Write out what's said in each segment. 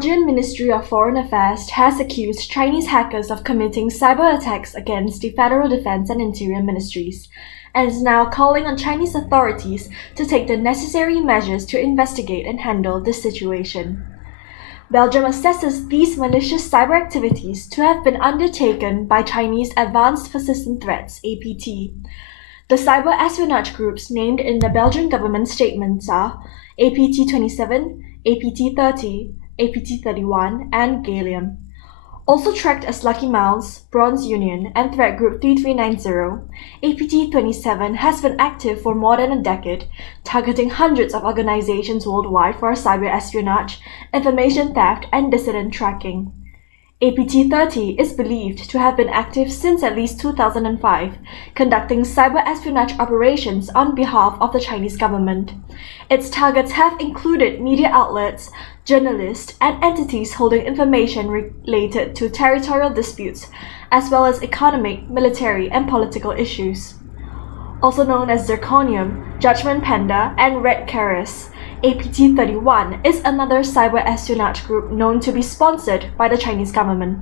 Belgian Ministry of Foreign Affairs has accused Chinese hackers of committing cyber attacks against the Federal Defense and Interior Ministries, and is now calling on Chinese authorities to take the necessary measures to investigate and handle this situation. Belgium assesses these malicious cyber activities to have been undertaken by Chinese Advanced Persistent Threats (APT). The cyber espionage groups named in the Belgian government statements are APT-27, APT-30, APT-31, and Gallium. Also tracked as Lucky Mouse, Bronze Union, and Threat Group 3390, APT-27 has been active for more than a decade, targeting hundreds of organizations worldwide for cyber espionage, information theft, and dissident tracking. APT-30 is believed to have been active since at least 2005, conducting cyber espionage operations on behalf of the Chinese government. Its targets have included media outlets, journalists, and entities holding information related to territorial disputes, as well as economic, military, and political issues. Also known as Zirconium, Judgment Panda, and Red Keras, APT-31 is another cyber espionage group known to be sponsored by the Chinese government.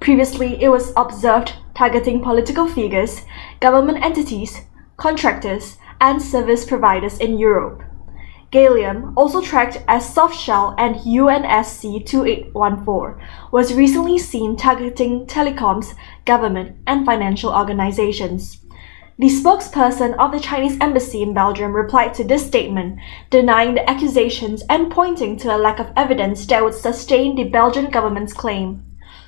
Previously, it was observed targeting political figures, government entities, contractors, and service providers in Europe. Gallium, also tracked as Softshell and UNSC 2814, was recently seen targeting telecoms, government, and financial organizations. The spokesperson of the Chinese embassy in Belgium replied to this statement, denying the accusations and pointing to a lack of evidence that would sustain the Belgian government's claim.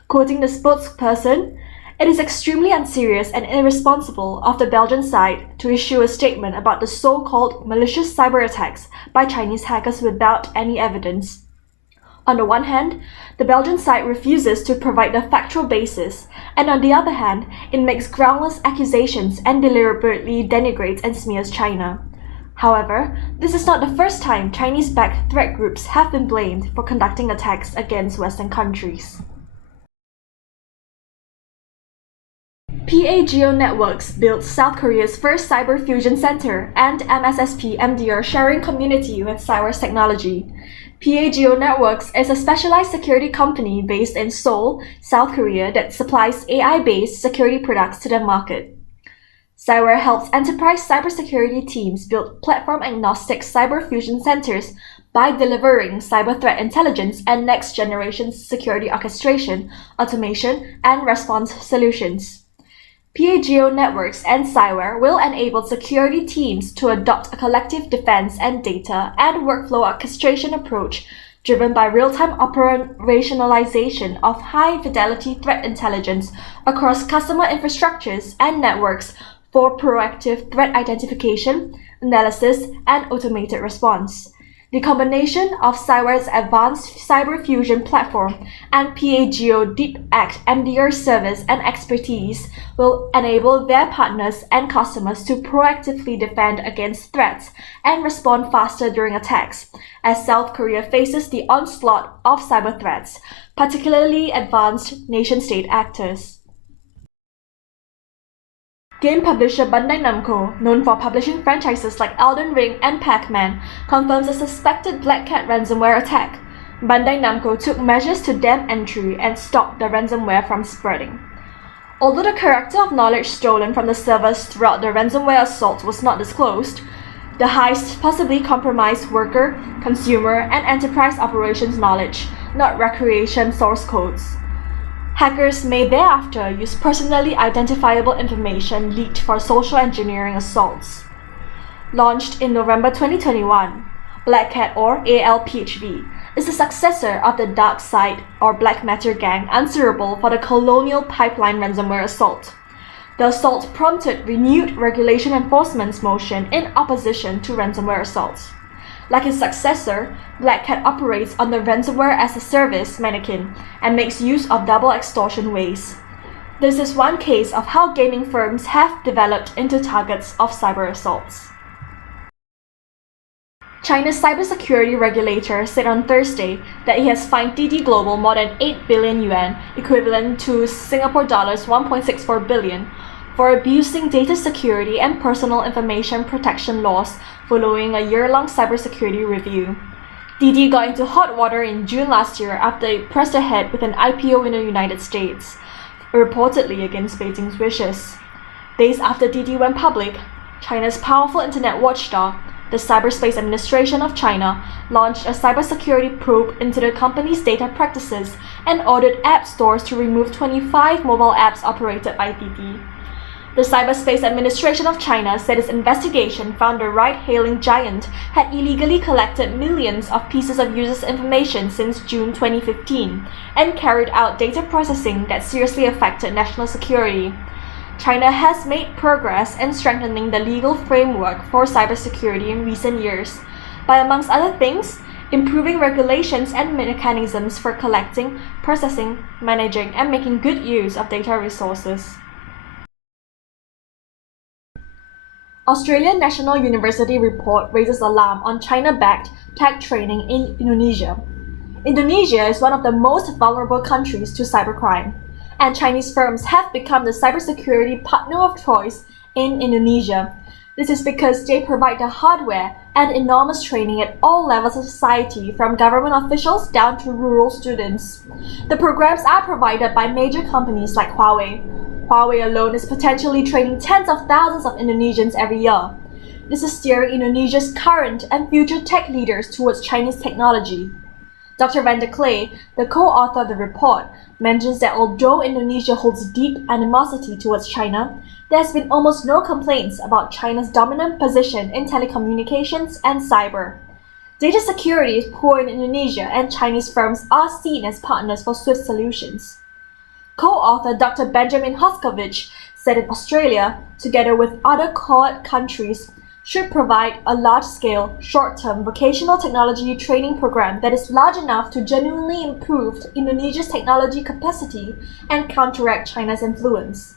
Quoting the spokesperson, "It is extremely unserious and irresponsible of the Belgian side to issue a statement about the so-called malicious cyber attacks by Chinese hackers without any evidence. On the one hand, the Belgian side refuses to provide the factual basis, and on the other hand, it makes groundless accusations and deliberately denigrates and smears China. However, this is not the first time Chinese-backed threat groups have been blamed for conducting attacks against Western countries." Pago Networks built South Korea's first cyber fusion center and MSSP MDR sharing community with Cyware's technology. Pago Networks is a specialized security company based in Seoul, South Korea that supplies AI-based security products to the market. Cyware helps enterprise cybersecurity teams build platform-agnostic cyber fusion centers by delivering cyber threat intelligence and next-generation security orchestration, automation, and response solutions. Pago Networks and Cyware will enable security teams to adopt a collective defense and data and workflow orchestration approach driven by real-time operationalization of high-fidelity threat intelligence across customer infrastructures and networks for proactive threat identification, analysis, and automated response. The combination of Cyware's advanced cyber fusion platform and Pago Deep Act MDR service and expertise will enable their partners and customers to proactively defend against threats and respond faster during attacks, as South Korea faces the onslaught of cyber threats, particularly advanced nation-state actors. Game publisher Bandai Namco, known for publishing franchises like Elden Ring and Pac-Man, confirms a suspected BlackCat ransomware attack. Bandai Namco took measures to dam entry and stop the ransomware from spreading. Although the character of knowledge stolen from the servers throughout the ransomware assault was not disclosed, the heist possibly compromised worker, consumer, and enterprise operations knowledge, not recreation source codes. Hackers may thereafter use personally identifiable information leaked for social engineering assaults. Launched in November 2021, BlackCat or ALPHV is the successor of the Dark Side or Black Matter gang answerable for the Colonial Pipeline ransomware assault. The assault prompted renewed regulation enforcement motion in opposition to ransomware assaults. Like its successor, BlackCat operates on the ransomware-as-a-service mannequin and makes use of double extortion ways. This is one case of how gaming firms have developed into targets of cyber assaults. China's cybersecurity regulator said on Thursday that it has fined Didi Global more than 8 billion yuan, equivalent to Singapore dollars 1.64 billion, for abusing data security and personal information protection laws following a year-long cybersecurity review. Didi got into hot water in June last year after it pressed ahead with an IPO in the United States, reportedly against Beijing's wishes. Days after Didi went public, China's powerful internet watchdog, the Cyberspace Administration of China, launched a cybersecurity probe into the company's data practices and ordered app stores to remove 25 mobile apps operated by Didi. The Cyberspace Administration of China said its investigation found the ride-hailing giant had illegally collected millions of pieces of users' information since June 2015 and carried out data processing that seriously affected national security. China has made progress in strengthening the legal framework for cybersecurity in recent years, by, amongst other things, improving regulations and mechanisms for collecting, processing, managing, and making good use of data resources. Australian National University report raises alarm on China-backed tech training in Indonesia. Indonesia is one of the most vulnerable countries to cybercrime, and Chinese firms have become the cybersecurity partner of choice in Indonesia. This is because they provide the hardware and enormous training at all levels of society, from government officials down to rural students. The programs are provided by major companies like Huawei. Huawei alone is potentially training tens of thousands of Indonesians every year. This is steering Indonesia's current and future tech leaders towards Chinese technology. Dr. Van der Clay, the co-author of the report, mentions that although Indonesia holds deep animosity towards China, there has been almost no complaints about China's dominant position in telecommunications and cyber. Data security is poor in Indonesia, and Chinese firms are seen as partners for swift solutions. Co-author Dr. Benjamin Hoskovich said that Australia, together with other core countries, should provide a large-scale, short-term vocational technology training program that is large enough to genuinely improve Indonesia's technology capacity and counteract China's influence.